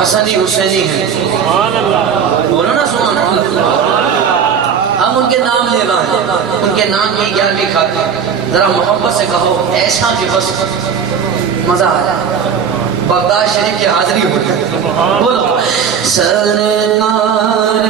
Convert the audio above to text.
حسنی حسینی ہیں بولو نا سبحان اللہ۔ ہم ان کے نام لے رہے ہیں، ان کے نام کی 11ویں کھاتے ہیں، ذرا محبت سے کہو ایسا کہ بس مزہ آ جائے، بغداد شریف کی حاضری ہو جائے۔ بولو سرکار